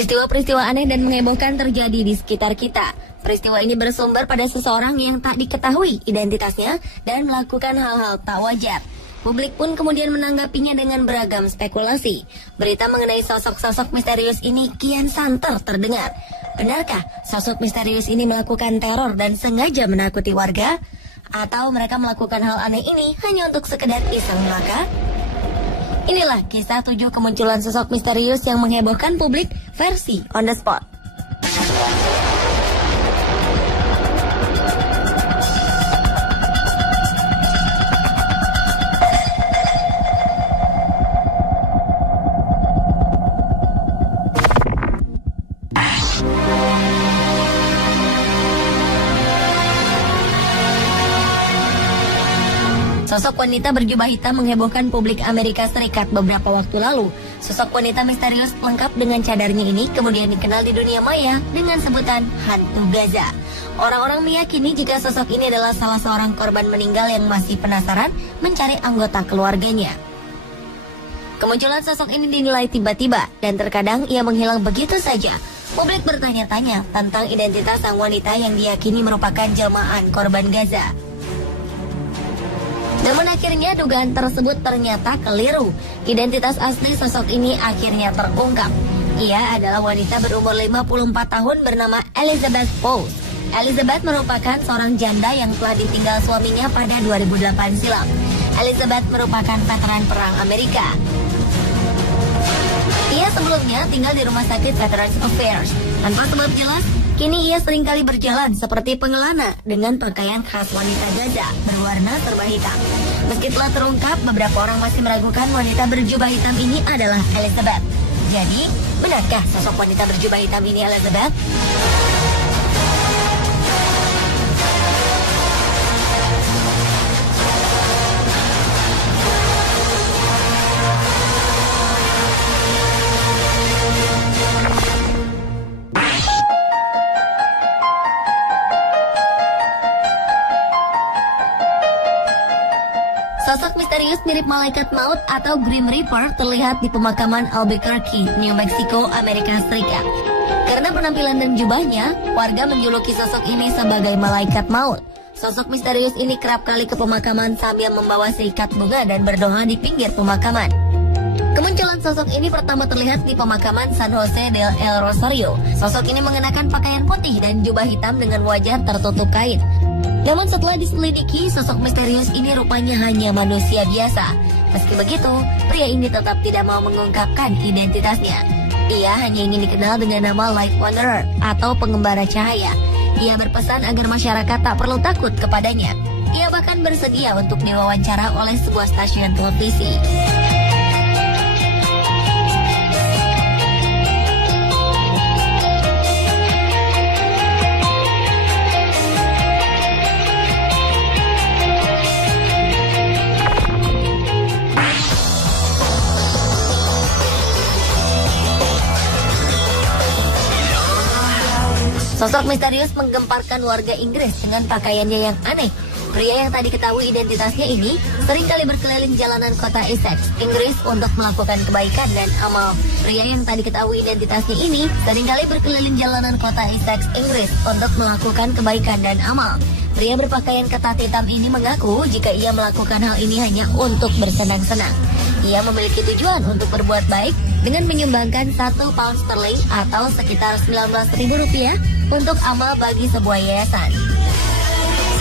Peristiwa-peristiwa aneh dan menghebohkan terjadi di sekitar kita. Peristiwa ini bersumber pada seseorang yang tak diketahui identitasnya dan melakukan hal-hal tak wajar. Publik pun kemudian menanggapinya dengan beragam spekulasi. Berita mengenai sosok-sosok misterius ini kian santer terdengar. Benarkah sosok misterius ini melakukan teror dan sengaja menakuti warga? Atau mereka melakukan hal aneh ini hanya untuk sekedar iseng belaka? Inilah kisah 7 kemunculan sosok misterius yang menghebohkan publik versi On The Spot. Sosok wanita berjubah hitam menghebohkan publik Amerika Serikat beberapa waktu lalu. Sosok wanita misterius lengkap dengan cadarnya ini kemudian dikenal di dunia maya dengan sebutan hantu Gaza. Orang-orang meyakini jika sosok ini adalah salah seorang korban meninggal yang masih penasaran mencari anggota keluarganya. Kemunculan sosok ini dinilai tiba-tiba dan terkadang ia menghilang begitu saja. Publik bertanya-tanya tentang identitas sang wanita yang diyakini merupakan jelmaan korban Gaza. Namun akhirnya dugaan tersebut ternyata keliru. Identitas asli sosok ini akhirnya terungkap. Ia adalah wanita berumur 54 tahun bernama Elizabeth Pauls. Elizabeth merupakan seorang janda yang telah ditinggal suaminya pada 2008 silam. Elizabeth merupakan veteran perang Amerika. Ia sebelumnya tinggal di rumah sakit Veterans Affairs. Tanpa sebab jelas, kini ia seringkali berjalan seperti pengelana dengan pakaian khas wanita Gaza berwarna serba hitam. Meski telah terungkap, beberapa orang masih meragukan wanita berjubah hitam ini adalah Elizabeth. Jadi, benarkah sosok wanita berjubah hitam ini Elizabeth? Sosok misterius mirip malaikat maut atau Grim Reaper terlihat di pemakaman Albuquerque, New Mexico, Amerika Serikat. Karena penampilan dan jubahnya, warga menjuluki sosok ini sebagai malaikat maut. Sosok misterius ini kerap kali ke pemakaman sambil membawa seikat bunga dan berdoa di pinggir pemakaman. Kemunculan sosok ini pertama terlihat di pemakaman San Jose del El Rosario. Sosok ini mengenakan pakaian putih dan jubah hitam dengan wajah tertutup kain. Namun setelah diselidiki, sosok misterius ini rupanya hanya manusia biasa. Meski begitu, pria ini tetap tidak mau mengungkapkan identitasnya. Ia hanya ingin dikenal dengan nama Light Wanderer atau pengembara cahaya. Ia berpesan agar masyarakat tak perlu takut kepadanya. Ia bahkan bersedia untuk diwawancara oleh sebuah stasiun televisi. Sosok misterius menggemparkan warga Inggris dengan pakaiannya yang aneh. Pria yang tak diketahui identitasnya ini seringkali berkeliling jalanan kota Essex, Inggris untuk melakukan kebaikan dan amal. Pria yang tak diketahui identitasnya ini seringkali berkeliling jalanan kota Essex, Inggris untuk melakukan kebaikan dan amal. Pria berpakaian ketat hitam ini mengaku jika ia melakukan hal ini hanya untuk bersenang-senang. Ia memiliki tujuan untuk berbuat baik dengan menyumbangkan 1 pound sterling atau sekitar Rp19.000 untuk amal bagi sebuah yayasan.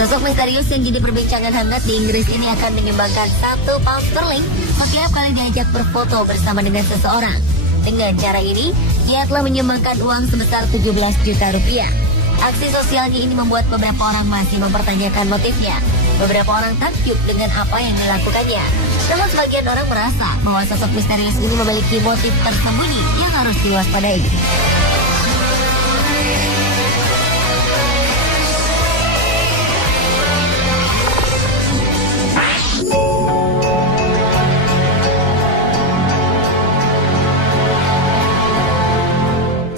Sosok misterius yang jadi perbincangan hangat di Inggris ini akan menyumbangkan 1 pound sterling setiap kali diajak berfoto bersama dengan seseorang. Dengan cara ini, dia telah menyumbangkan uang sebesar 17 juta rupiah. Aksi sosialnya ini membuat beberapa orang masih mempertanyakan motifnya. Beberapa orang takjub dengan apa yang dilakukannya. Namun sebagian orang merasa bahwa sosok misterius ini memiliki motif tersembunyi yang harus diwaspadai.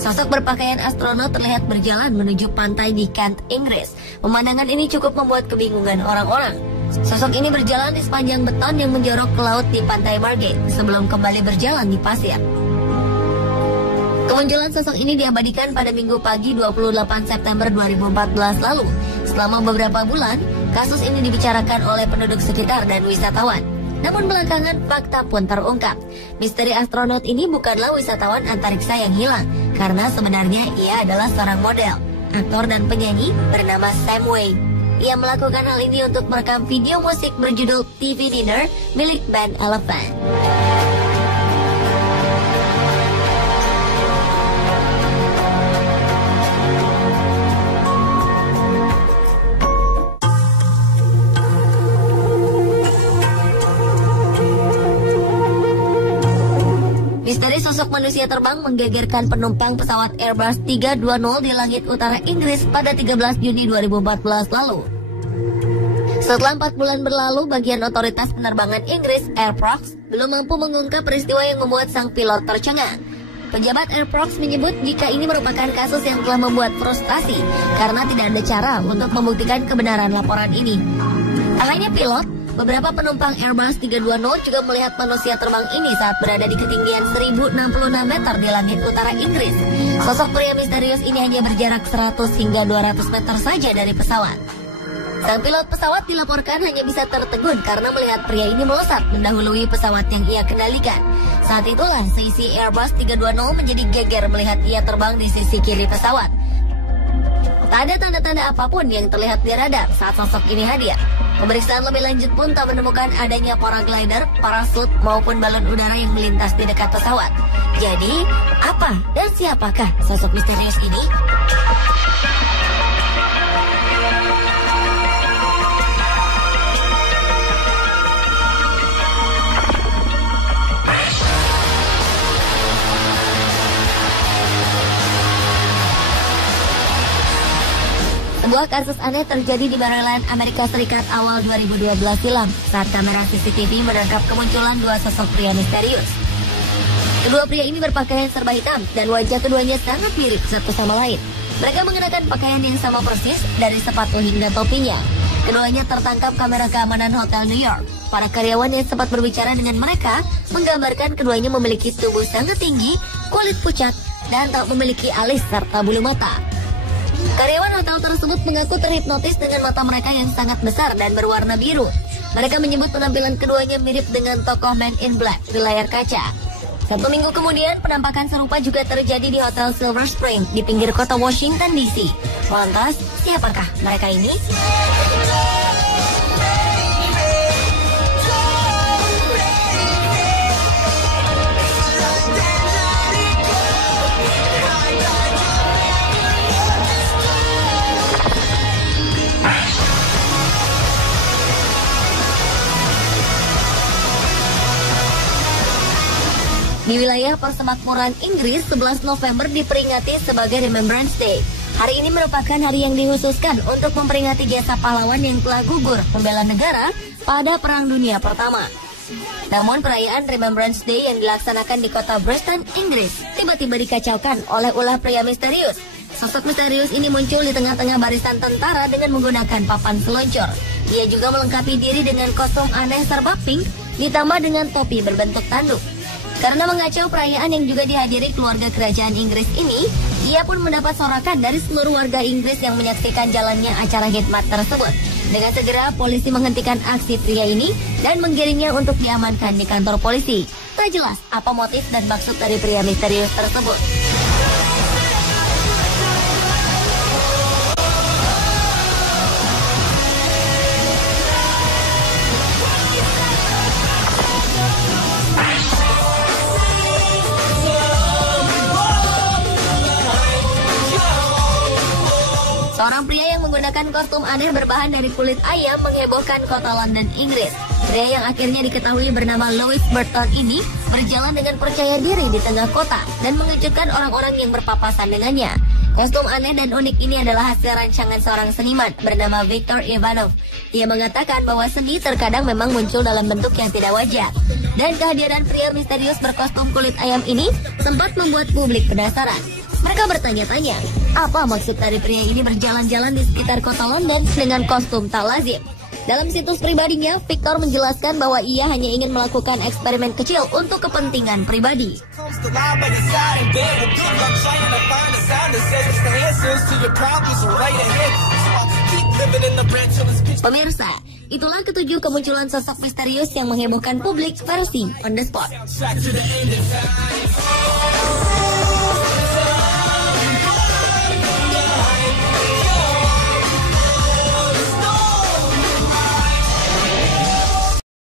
Sosok berpakaian astronot terlihat berjalan menuju pantai di Kent, Inggris. Pemandangan ini cukup membuat kebingungan orang-orang. Sosok ini berjalan di sepanjang beton yang menjorok ke laut di pantai Margate sebelum kembali berjalan di pasir. Kemunculan sosok ini diabadikan pada Minggu pagi 28 September 2014 lalu. Selama beberapa bulan, kasus ini dibicarakan oleh penduduk sekitar dan wisatawan. Namun belakangan fakta pun terungkap. Misteri astronot ini bukanlah wisatawan antariksa yang hilang, karena sebenarnya ia adalah seorang model, aktor dan penyanyi bernama Sam Wade. Ia melakukan hal ini untuk merekam video musik berjudul TV Dinner milik band Elephant. Misteri sosok manusia terbang menggegerkan penumpang pesawat Airbus 320 di langit utara Inggris pada 13 Juni 2014 lalu. Setelah 4 bulan berlalu, bagian otoritas penerbangan Inggris, Air France, belum mampu mengungkap peristiwa yang membuat sang pilot tercengang. Pejabat Air France menyebut jika ini merupakan kasus yang telah membuat frustasi karena tidak ada cara untuk membuktikan kebenaran laporan ini. Tak hanya pilot, beberapa penumpang Airbus 320 juga melihat manusia terbang ini saat berada di ketinggian 1066 meter di langit utara Inggris. Sosok pria misterius ini hanya berjarak 100 hingga 200 meter saja dari pesawat. Sang pilot pesawat dilaporkan hanya bisa tertegun karena melihat pria ini melesat mendahului pesawat yang ia kendalikan. Saat itulah seisi Airbus 320 menjadi geger melihat ia terbang di sisi kiri pesawat. Tak ada tanda-tanda apapun yang terlihat di radar saat sosok ini hadir. Pemeriksaan lebih lanjut pun tak menemukan adanya paraglider, parasut maupun balon udara yang melintas di dekat pesawat. Jadi, apa dan siapakah sosok misterius ini? Sebuah kasus aneh terjadi di Maryland, Amerika Serikat awal 2012 silam saat kamera CCTV menangkap kemunculan dua sosok pria misterius. Kedua pria ini berpakaian serba hitam dan wajah keduanya sangat mirip satu sama lain. Mereka mengenakan pakaian yang sama persis dari sepatu hingga topinya. Keduanya tertangkap kamera keamanan Hotel New York. Para karyawan yang sempat berbicara dengan mereka menggambarkan keduanya memiliki tubuh sangat tinggi, kulit pucat, dan tak memiliki alis serta bulu mata. Karyawan hotel tersebut mengaku terhipnotis dengan mata mereka yang sangat besar dan berwarna biru. Mereka menyebut penampilan keduanya mirip dengan tokoh Man in Black di layar kaca. 1 minggu kemudian, penampakan serupa juga terjadi di Hotel Silver Spring di pinggir kota Washington DC. Lantas, siapakah mereka ini? Di wilayah persemakmuran Inggris, 11 November diperingati sebagai Remembrance Day. Hari ini merupakan hari yang dikhususkan untuk memperingati jasa pahlawan yang telah gugur membela negara pada Perang Dunia Pertama. Namun perayaan Remembrance Day yang dilaksanakan di kota Bristol, Inggris, tiba-tiba dikacaukan oleh ulah pria misterius. Sosok misterius ini muncul di tengah-tengah barisan tentara dengan menggunakan papan seluncur. Ia juga melengkapi diri dengan kostum aneh serba pink, ditambah dengan topi berbentuk tanduk. Karena mengacau perayaan yang juga dihadiri keluarga kerajaan Inggris ini, ia pun mendapat sorakan dari seluruh warga Inggris yang menyaksikan jalannya acara khidmat tersebut. Dengan segera, polisi menghentikan aksi pria ini dan menggiringnya untuk diamankan di kantor polisi. Tak jelas apa motif dan maksud dari pria misterius tersebut. Seorang pria yang menggunakan kostum aneh berbahan dari kulit ayam menghebohkan kota London, Inggris. Pria yang akhirnya diketahui bernama Louis Burton ini berjalan dengan percaya diri di tengah kota dan mengejutkan orang-orang yang berpapasan dengannya. Kostum aneh dan unik ini adalah hasil rancangan seorang seniman bernama Viktor Ivanov. Ia mengatakan bahwa seni terkadang memang muncul dalam bentuk yang tidak wajar. Dan kehadiran pria misterius berkostum kulit ayam ini sempat membuat publik penasaran. Mereka bertanya-tanya, apa maksud dari pria ini berjalan-jalan di sekitar kota London dengan kostum tak lazim? Dalam situs pribadinya, Victor menjelaskan bahwa ia hanya ingin melakukan eksperimen kecil untuk kepentingan pribadi. Pemirsa, itulah ketujuh kemunculan sosok misterius yang menghebohkan publik versi On The Spot.